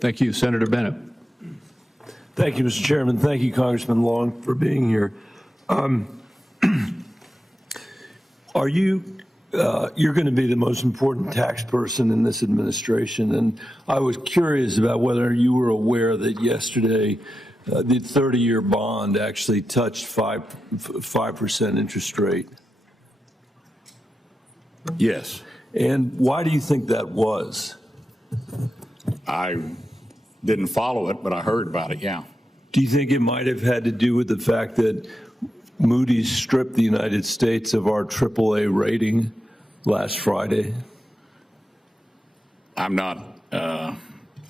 Thank you. Senator Bennet. Thank you, Mr. Chairman. Thank you, Congressman Long, for being here. Are you, you're going to be the most important tax person in this administration, and I was curious about whether you were aware that yesterday the 30-year bond actually touched 5% interest rate. Yes. And why do you think that was? I didn't follow it, but I heard about it, yeah. Do you think it might have had to do with the fact that Moody's stripped the United States of our AAA rating last Friday? I'm not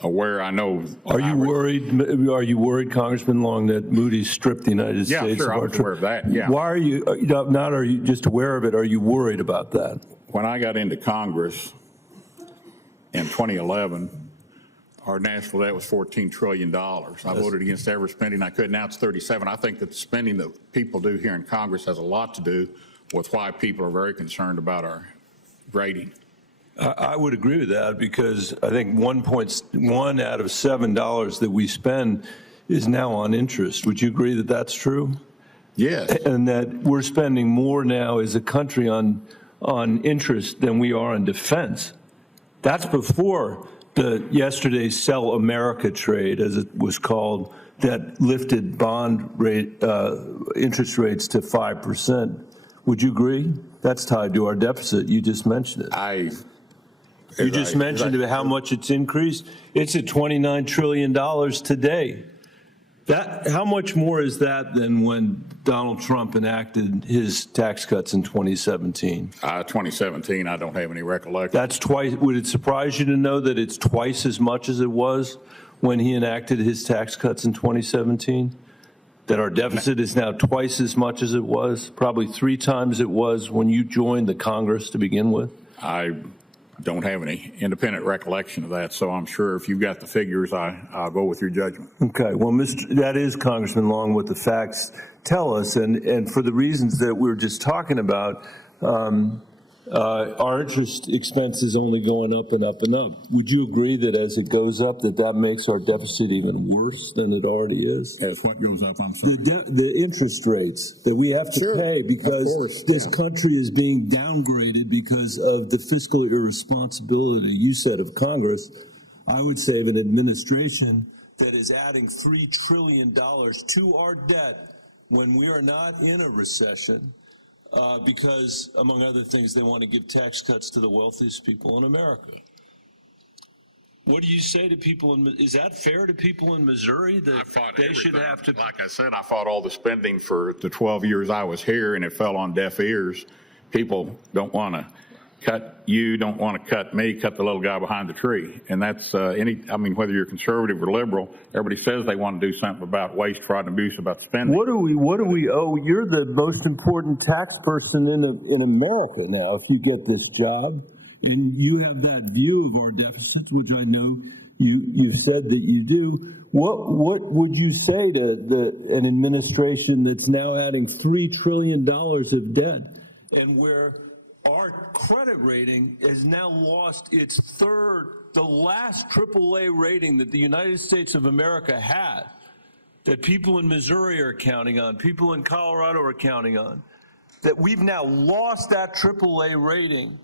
aware. I know. Are you worried? Are you worried, Congressman Long, that Moody's stripped the United States sure, of our I'm aware of that. Yeah. Why are you not? Are you just aware of it? Are you worried about that? When I got into Congress in 2011, our national debt was $14 trillion. I voted against every spending I could. Now it's 37. I think that the spending that people do here in Congress has a lot to do with why people are very concerned about our rating. I would agree with that, because I think 1.1 out of $7 that we spend is now on interest. Would you agree that that's true? Yes. And that we're spending more now as a country on interest than we are on defense. That's before yesterday's Sell America trade, as it was called, that lifted bond rate interest rates to 5%. Would you agree? That's tied to our deficit. You just mentioned it. You just mentioned how much it's increased. It's at $29 trillion today. How much more is that than when Donald Trump enacted his tax cuts in 2017? 2017, I don't have any recollection. That's twice. Would it surprise you to know that it's twice as much as it was when he enacted his tax cuts in 2017? That our deficit is now twice as much as it was, probably 3 times it was when you joined the Congress to begin with? I don't have any independent recollection of that, so I'm sure if you've got the figures, I'll go with your judgment. Okay, well, that is, Congressman Long, what the facts tell us, and for the reasons that we were just talking about, our interest expense is only going up and up and up. Would you agree that as it goes up, that makes our deficit even worse than it already is? As what goes up, I'm sorry? The interest rates that we have to pay because this country is being downgraded because of the fiscal irresponsibility, you said, of Congress. I would say of an administration that is adding $3 trillion to our debt when we are not in a recession. Because, among other things, they want to give tax cuts to the wealthiest people in America. What do you say to people is that fair to people in Missouri that they should have to? Like I said, I fought all the spending for the 12 years I was here, and it fell on deaf ears. People don't want to cut you, don't want to cut me, cut the little guy behind the tree. And that's I mean, whether you're conservative or liberal, everybody says they want to do something about waste, fraud, and abuse, about spending. What do we owe? You're the most important tax person in America now if you get this job. And you have that view of our deficits, which I know you've said that you do. What would you say to an administration that's now adding $3 trillion of debt, and where our credit rating has now lost its the last AAA rating that the United States of America had, that people in Missouri are counting on, people in Colorado are counting on, that we've now lost that AAA rating,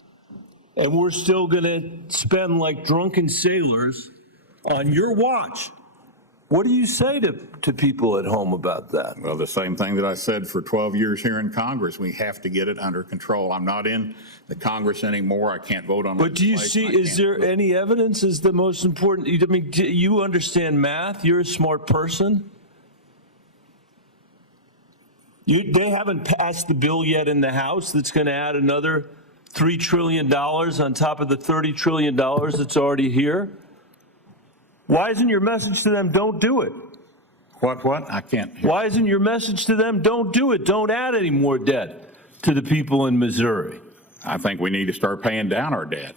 and we're still going to spend like drunken sailors on your watch? What do you say to people at home about that? Well, the same thing that I said for 12 years here in Congress. We have to get it under control. I'm not in the Congress anymore. I can't vote on. But do you see? Is there any evidence? Is the most important? I mean, do you understand math? You're a smart person. They haven't passed the bill yet in the House that's going to add another $3 trillion on top of the $30 trillion that's already here. Why isn't your message to them, don't do it? What? I can't hear. Why isn't your message to them, don't do it, don't add any more debt to the people in Missouri? I think we need to start paying down our debt.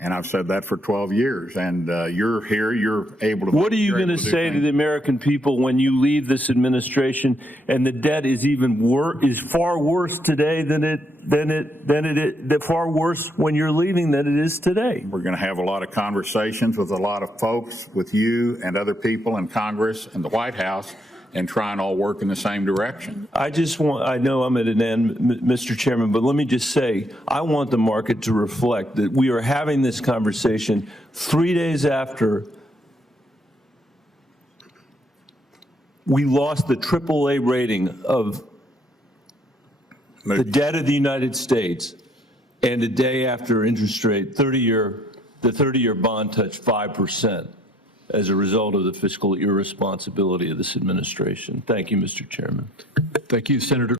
And I've said that for 12 years. And you're here, you're able to. What are you you're going to able do say to things. the American people when you leave this administration and the debt is is far worse today far worse when you're leaving than it is today? We're going to have a lot of conversations with a lot of folks, with you and other people in Congress and the White House, and try and all work in the same direction. I know I'm at an end, Mr. Chairman, but let me just say, I want the market to reflect that we are having this conversation 3 days after we lost the AAA rating of the debt of the United States, and a day after interest rate, the 30-year bond touched 5%. As a result of the fiscal irresponsibility of this administration. Thank you, Mr. Chairman. Thank you, Senator.